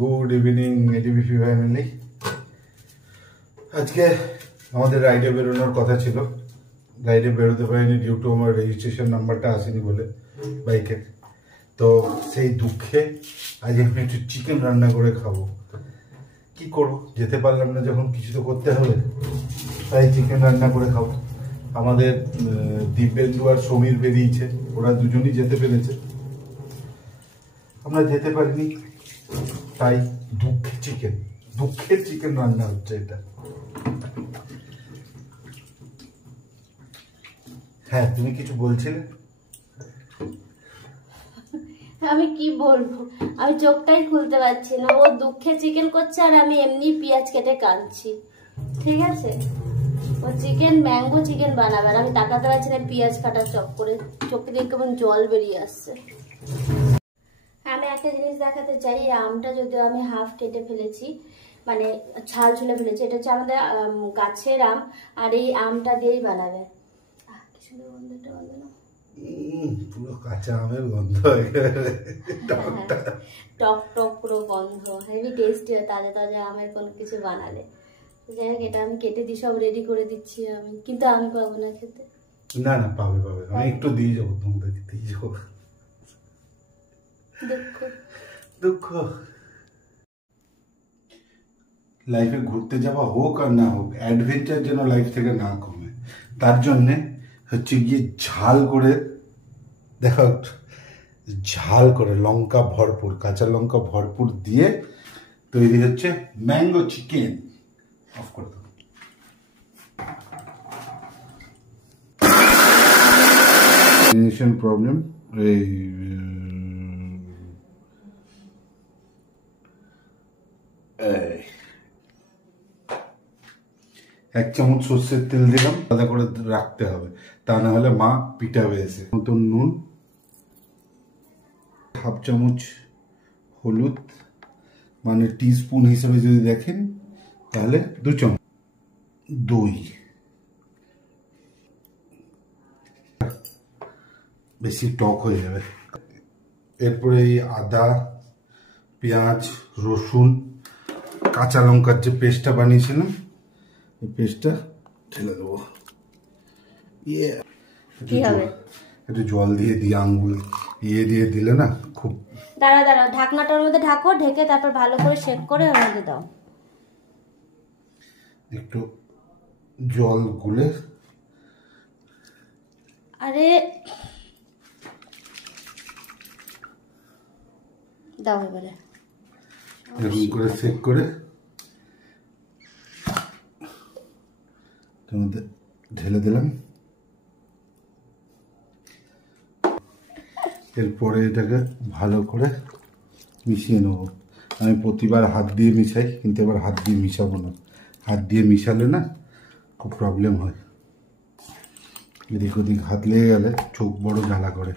Good evening এডিবিপি family. আজকে আমাদের রাইডে বেরোনোর কথা ছিল, রাইডে বেরোতে পারিনি ডিউ টু আমার রেজিস্ট্রেশন নাম্বারটা আসেনি বলে বাইকের। তো সেই দুঃখে আজ আমি একটু চিকেন রান্না করে খাবো। কি করবো, যেতে পারলাম না যখন, কিছু তো করতে হবে, তাই চিকেন রান্না করে খাবো। আমাদের দিব্যেন্দু আর সমীর বেরিয়েছে, ওরা দুজনই যেতে পেরেছে, আমরা যেতে পারিনি, তাই দুঃখের চিকেন রান্না হচ্ছে এটা। হ্যাঁ, তুমি কিছু বলছিলে? আমি কি বলবো, আমি চোখটাই খুলতে পারছি না। ও দুঃখে চিকেন করছে আর আমি এমনি পেঁয়াজ কেটে কাটছি, ঠিক আছে? ও চিকেন ম্যাঙ্গো চিকেন বানাবে আর আমি তাকাতে পারছি না পেঁয়াজ কাটার চক্করে, চোখে দিয়ে কেমন জল বেরিয়ে আসছে। আমি একটা জিনিস দেখাতে চাই, এই আমটা যদিও আমি হাফ কেটে ফেলেছি, মানে ছাল ছুলে ফেলেছি, এটা হচ্ছে আমাদের গাছের আম আর এই আমটা দিয়েই বানাবে। কি সুন্দর গন্ধটা, বন্ধ না? পুরো কাঁচা আমের গন্ধ, টক টক পুরো গন্ধ, হেভি টেস্টি হয় তাজা তাজা আমের কোনো কিছু বানালে। যাই হোক, এটা আমি কেটে দিই, সব রেডি করে দিচ্ছি আমি, কিন্তু আমি পাবো না খেতে। না না, পাবে, আমি একটু দিয়ে যাবো তোমাদেরকে, দিয়ে যাবো। দুঃখ লাইফে ঘুরতে যাওয়া হোক আর না হোক, অ্যাডভেঞ্চার যেন লাইফ থেকে না কমে, তার জন্যে হচ্ছে গিয়ে ঝাল করে দেখা, ঝাল করে লঙ্কা ভরপুর, কাঁচা লঙ্কা ভরপুর দিয়ে তৈরি হচ্ছে ম্যাঙ্গো চিকেন। অফ করে দেবো। প্রবলেম, এই এক চামচ সর্ষের তেল দিলাম, আলাদা করে রাখতে হবে, তা না হলে মা পিটাবে এসে। নতুন নুন, হাফ চামচ হলুদ, মানে টিস্পুন হিসেবে যদি দেখেন তাহলে 2 চামচ দই, বেশি টক হয়ে যাবে। এরপরে এই আদা, পেঁয়াজ, রসুন, কাঁচা লঙ্কার যে পেস্টটা বানিয়েছিলাম, এই পেস্টটা ঢেলে দেবো। একটু জল দিয়ে আঙ্গুল দিয়ে দিলে না খুব। দাঁড়া, ঢাকনাটার মধ্যে ঢাকো, ঢেকে তারপর ভালো করে সেট করে ওর মধ্যে দাও। একটু জল গুলে, আরে দাও এবারে, এরকম করে সেট করে তার মধ্যে ঢেলে দিলাম। এরপরে এটাকে ভালো করে মিশিয়ে নেবো। আমি প্রতিবার হাত দিয়ে মিশাই, কিন্তু এবার হাত দিয়ে মিশাবো না, হাত দিয়ে মিশালে না খুব প্রবলেম হয়, এদিক ওদিক হাত লেগে গেলে চোখ বড় জ্বালা করে।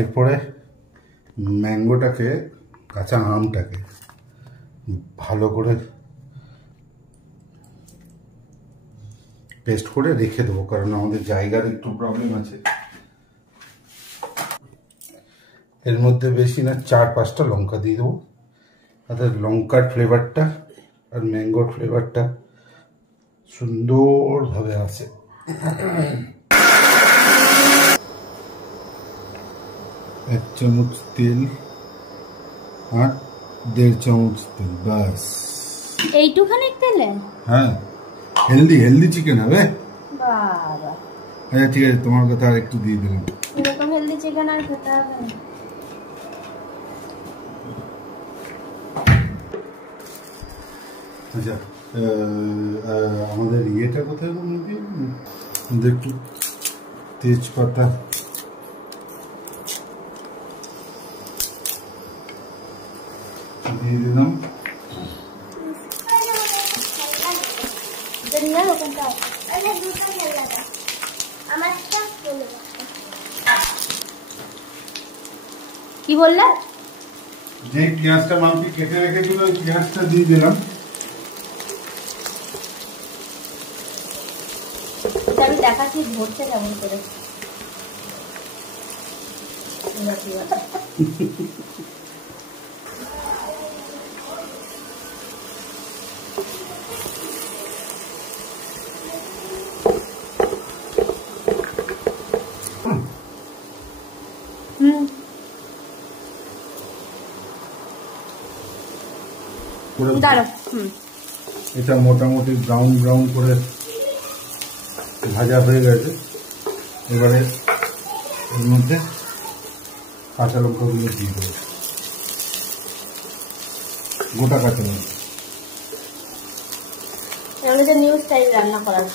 এরপরে ম্যাঙ্গোটাকে, কাঁচা আমটাকে ভালো করে পেস্ট করে রেখে দেবো, কারণ আমাদের জায়গার একটু প্রবলেম আছে। এর মধ্যে বেশি না 4-5টা লঙ্কা দিয়ে দেবো, তাতে লঙ্কার ফ্লেভারটা আর ম্যাঙ্গোর ফ্লেভারটা সুন্দরভাবে আসে। 1 চামচ তেল আর 1.5 চামচ তেল, বাস। এইটুখানি তেলে? হ্যাঁ, হেলদি চিকেন হবে। বাবা, আচ্ছা ঠিক আছে, তোমার কথা আর একটু দিয়ে দিলাম। এরকম হেলদি চিকেন আর খেতে হবে না। আচ্ছা, আমাদের ইয়েটা কোথায় একটু তেজপাতা দিয়ে দিলাম। কি বললে? যে পেঁয়াজটা মাম্পি কেটে রেখেছিল, ওই পেঁয়াজটা দিয়ে দিলাম। আমি দেখাচ্ছি ধরছে কেমন করে। এটা মোটামুটি ব্রাউন ব্রাউন করে ভাজা হয়ে গেছে। এবারে এর মধ্যে কাঁচা লঙ্কাগুলো দিয়ে দেবো, গোটা কাঁচা লঙ্কা। নিউ স্টাইল রান্না করার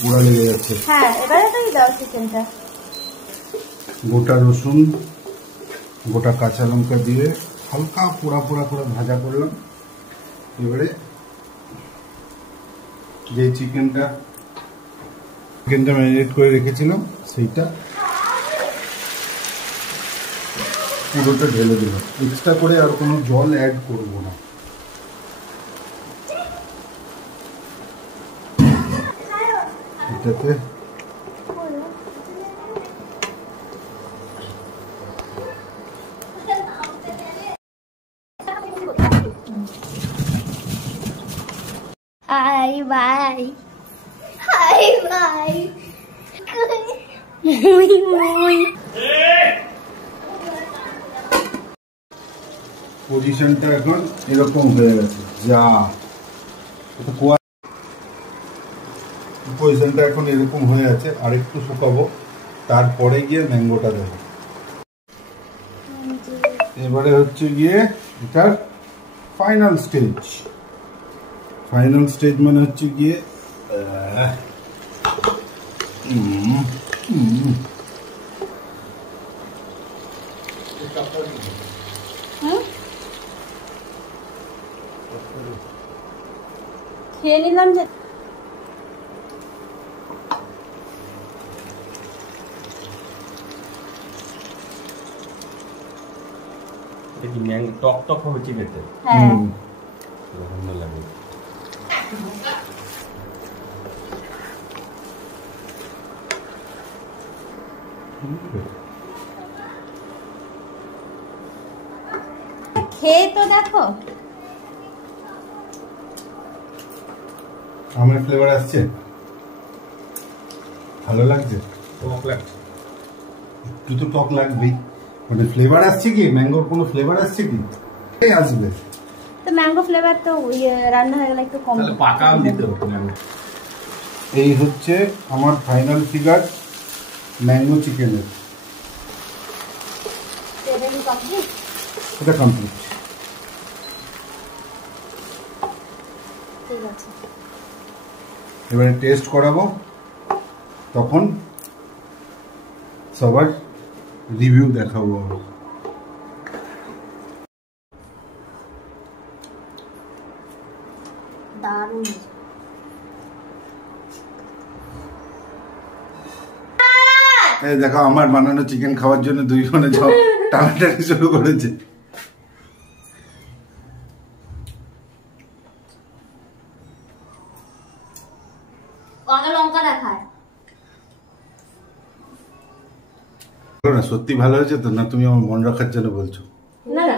পোড়া লেগে যাচ্ছে। হ্যাঁ, এবারে তো দাও চিকেনটা। গোটা রসুন, গোটা কাঁচা লঙ্কা দিয়ে হালকা পোড়া পোড়া করে ভাজা করলাম। এবারে যে চিকেনটা ম্যারিনেট করে রেখেছিলাম সেইটা পুরোটা ঢেলে দিলাম। এক্সট্রা করে আর কোনো জল অ্যাড করব না। এটাতে হাই বাই, হাই বাই, পজিশনটা এখন এরকম হয়ে গেছে। যা পজিশনটা এখন এরকম হয়ে আছে। আর একটু শুকাবো, তারপরে গিয়ে ম্যাঙ্গোটা দেবো। এবারে হচ্ছে গিয়ে এটার ফাইনাল স্টেজ। ফাইনাল স্টেজ মানে হচ্ছে গিয়ে খেয়ে নিলাম যে টক টক হচ্ছে খেতে। হ্যাঁ, সুন্দর লাগে। খেয়ে তো দেখো। আমের ফ্লেভার আসছে, ভালো লাগছে। টক লাগছে, একটু তো টক লাগবেই। মানে ফ্লেভার আসছে কি, ম্যাঙ্গোর কোনো ফ্লেভার আসছে কি? এই আসবে তো ম্যাঙ্গো ফ্লেভার তো রান্না হয়ে গেলে একটু কম। তাহলে পাকা আম দিতে হতো ম্যাঙ্গো। এই হচ্ছে আমার ফাইনাল ফিগার ম্যাঙ্গো চিকেনের। এটা কমপ্লিট। ঠিক আছে, এবারে টেস্ট করাবো, তখন সবার রিভিউ দেখাবো। দারুণ। এই দেখো, আমার বানানো চিকেন খাওয়ার জন্য দুই জনে সব টানাটানি শুরু করেছে। লঙ্কা দেখায় না, সত্যি ভালো হয়েছে তো? না তুমি আমার মন রাখার জন্য বলছো? না না,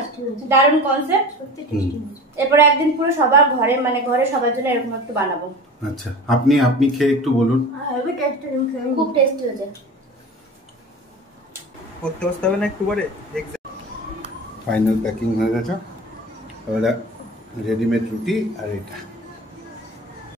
দারুণ কনসেপ্ট, সত্যি টেস্টি। এরপরে একদিন পুরো সবার ঘরে, মানে ঘরে সবার জন্য এরকম একটু বানাবো। আচ্ছা, আপনি খেয়ে একটু বলুন। খুব টেস্টি হয়েছে। করতে বসতে হবে না একটু পরে? ফাইনাল প্যাকিং হয়ে গেছে। এবার রেডিমেড রুটি আর এটা